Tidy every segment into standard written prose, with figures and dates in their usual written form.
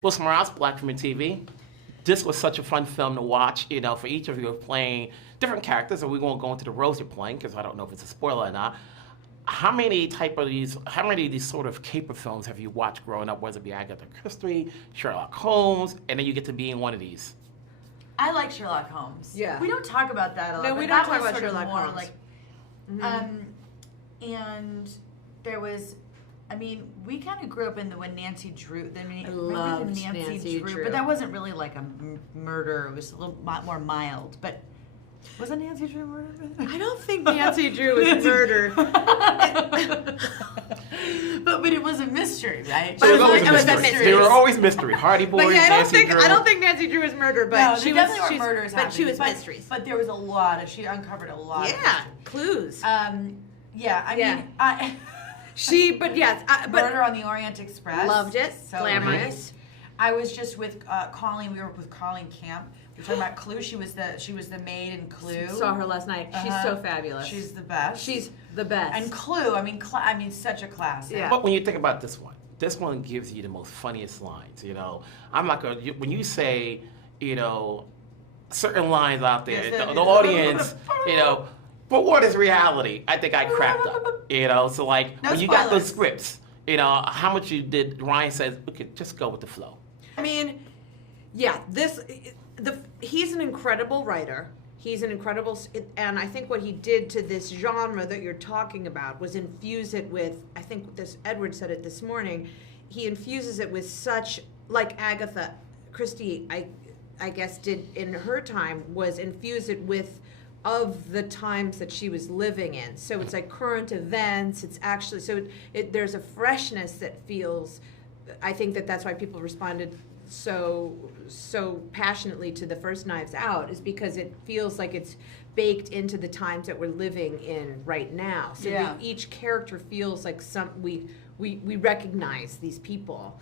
Wilson Morales, Black from TV. This was such a fun film to watch. You know, for each of you are playing different characters, and we won't go into the roles you're playing because I don't know if it's a spoiler or not. How many of these sort of caper films have you watched growing up? Whether it be Agatha Christie, Sherlock Holmes, and then you get to be in one of these. I like Sherlock Holmes. Yeah. We don't talk about that a lot. No, we don't talk about Sherlock Holmes. Like, and there was, I mean, we kind of grew up in when Nancy Drew. I loved Nancy Drew. But that wasn't really like a murder. It was a little more mild. But wasn't Nancy Drew murdered? I don't think Nancy Drew was murdered. but it was a mystery, right? There were always mystery. Hardy Boys, but yeah, I don't think Nancy Drew was murdered, but no, she definitely was were murders. But she was mysteries. But there was a lot of. She uncovered a lot. Yeah, clues. Yeah, I mean, Murder on the Orient Express. Loved it. So Glamorous. Nice. I was just with Colleen. We were with Colleen Camp. We were talking about Clue. She was the maid in Clue. Saw her last night. She's so fabulous. She's the best. She's the best. And Clue. I mean, such a classic. Yeah. But when you think about this one gives you the most funniest lines. You know, I'm not gonna. When you say, you know, certain lines out there, the audience, you know. But what is reality? I think I cracked up. You know, so like no when you spoilers. got those scripts, you know, how much you did. Ryan says, "Okay, just go with the flow." I mean, yeah, he's an incredible writer. He's an incredible, and I think what he did to this genre that you're talking about was infuse it with. I think Edward said it this morning. He infuses it with such, like Agatha Christie, I guess did in her time, was infuse it with of the times that she was living in. So it's like current events. It's actually there's a freshness that feels. I think that's why people responded so passionately to the first Knives Out, is because it feels like it's baked into the times that we're living in right now. So each character feels like we recognize these people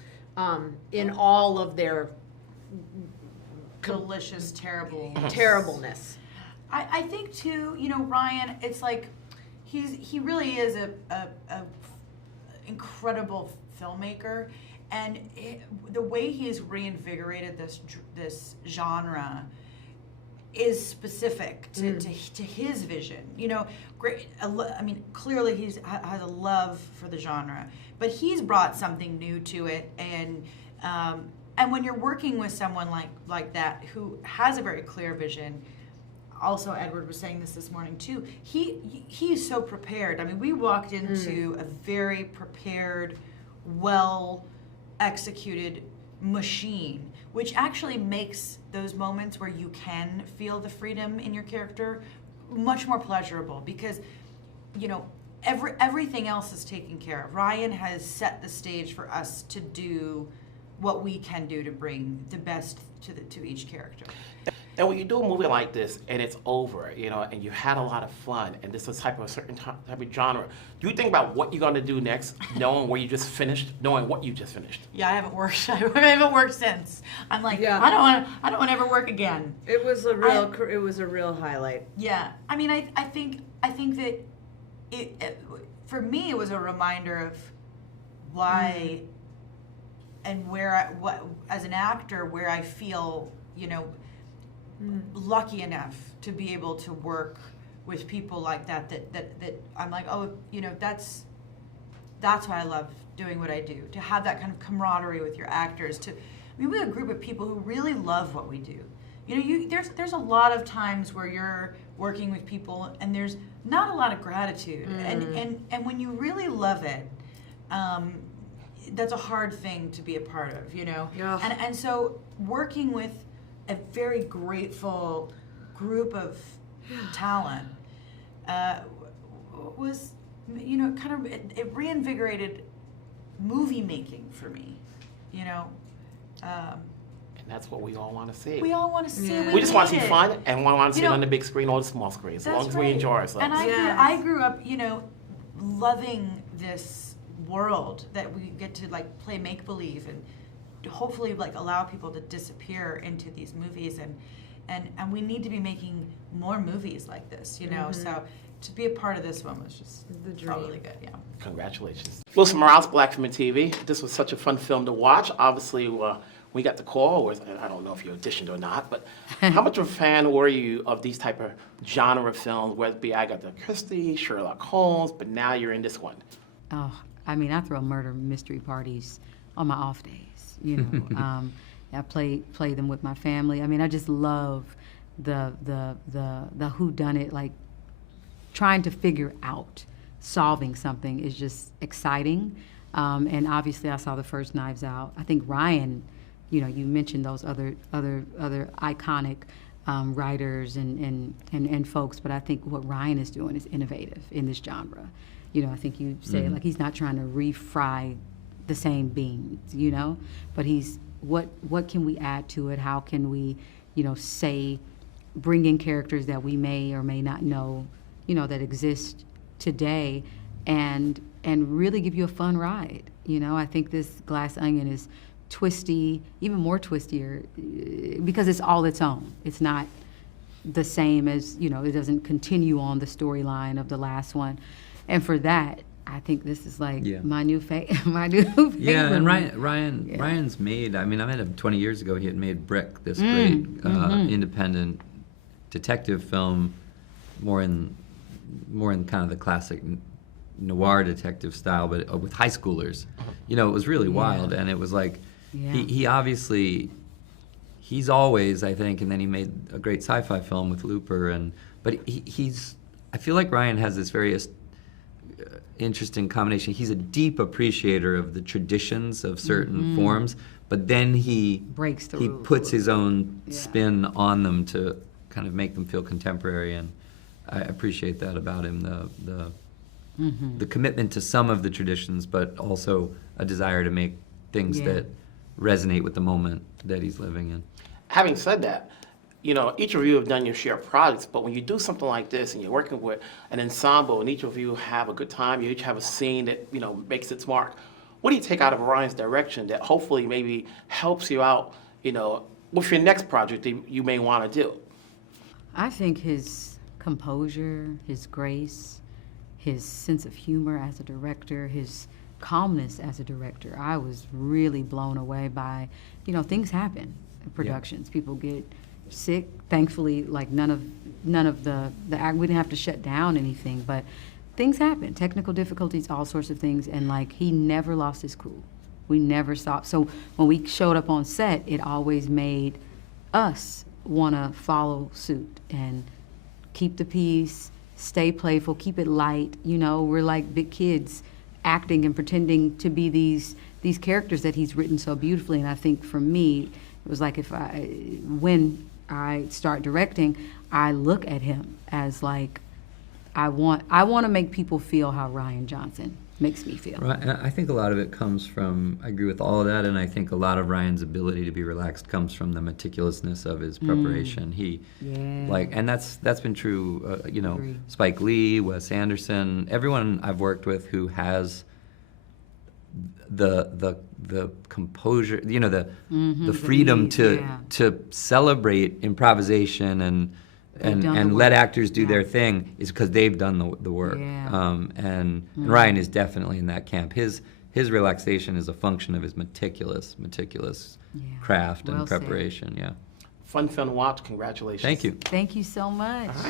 in all of their delicious, terribleness. I think too, you know, Ryan, it's like he really is a incredible filmmaker, and the way he's reinvigorated this genre is specific to his vision. You know, great. I mean, clearly he has a love for the genre, but he's brought something new to it, and when you're working with someone like that who has a very clear vision. Also, Edward was saying this morning too. He's so prepared. I mean, we walked into a very prepared, well executed machine, which actually makes those moments where you can feel the freedom in your character much more pleasurable, because, you know, everything else is taken care of. Ryan has set the stage for us to do what we can do to bring the best to each character. And when you do a movie like this and it's over, you know, and you had a lot of fun, and this is a certain type of genre, do you think about what you're going to do next, knowing what you just finished? Yeah, I haven't worked. I haven't worked since. I'm like, I don't want to ever work again. It was a real highlight. Yeah, I mean, I think that it for me it was a reminder of why and what as an actor, where I feel, you know, lucky enough to be able to work with people like that I'm like, oh, you know, that's why I love doing what I do, to have that kind of camaraderie with your actors. We have a group of people who really love what we do. You know, there's a lot of times where you're working with people and there's not a lot of gratitude, and when you really love it, that's a hard thing to be a part of, you know. And so working with a very grateful group of talent was, you know, kind of it reinvigorated movie making for me, you know. And that's what we all want to see. We all want to see it. We just want to see fun, and we want to see it on the big screen or the small screen, as long as we enjoy ourselves. And I grew up, you know, loving this world that we get to like play make-believe and hopefully like allow people to disappear into these movies, and we need to be making more movies like this, you know. So to be a part of this one was just the dream. Really good. Yeah. Congratulations. Wilson Morales, Black from TV. This was such a fun film to watch. Obviously, we're we got the call, and I don't know if you auditioned or not, but how much of a fan were you of these type of genre films, whether it be Agatha Christie, Sherlock Holmes, but now you're in this one? Oh, I mean, I throw murder mystery parties on my off days, you know. I play them with my family. I mean, I just love the whodunit, like trying to figure out, solving something is just exciting. And obviously, I saw the first Knives Out. I think Rian, you know, you mentioned those other iconic writers and folks, but I think what Rian is doing is innovative in this genre. You know, I think you say like he's not trying to refry the same beans, you know, but he's what can we add to it? How can we, you know, bring in characters that we may or may not know, you know, that exist today, and really give you a fun ride. You know, I think this Glass Onion is twisty, even more twistier, because it's all its own. It's not the same as, you know, it doesn't continue on the storyline of the last one. And for that, I think this is like my new favorite. Yeah, and Ryan's made, I mean, I met him 20 years ago. He had made Brick, this great independent detective film, more in kind of the classic noir detective style, but with high schoolers. You know, it was really wild, and it was like, he obviously, he's always, I think, and then he made a great sci-fi film with Looper, but I feel like Rian has this very interesting combination. He's a deep appreciator of the traditions of certain forms, but then he breaks the rules. Puts his own spin on them to kind of make them feel contemporary, and I appreciate that about him, the commitment to some of the traditions, but also a desire to make things that resonate with the moment that he's living in. Having said that, you know, each of you have done your share of projects, but when you do something like this and you're working with an ensemble and each of you have a good time, you each have a scene that, you know, makes its mark, what do you take out of Ryan's direction that hopefully maybe helps you out, you know, with your next project that you may want to do? I think his composure, his grace, his sense of humor as a director, his calmness as a director. I was really blown away by, you know, things happen in productions. People get sick. Thankfully, like none of the we didn't have to shut down anything, but things happen. Technical difficulties, all sorts of things, and like he never lost his cool. We never stopped. So when we showed up on set, it always made us want to follow suit and keep the peace, stay playful, keep it light. You know, we're like big kids acting and pretending to be these characters that he's written so beautifully. And I think for me, it was like when I start directing, I look at him as like, I want to make people feel how Rian Johnson makes me feel. Right, and I think a lot of it comes from, I agree with all of that, and I think a lot of Ryan's ability to be relaxed comes from the meticulousness of his preparation. And that's been true, you know, Agreed. Spike Lee, Wes Anderson, everyone I've worked with who has the composure, you know, the freedom to celebrate improvisation and let actors do their thing is because they've done the work. And Ryan is definitely in that camp. His relaxation is a function of his meticulous craft and preparation. Fun film to watch. Congratulations. Thank you. Thank you so much. All right.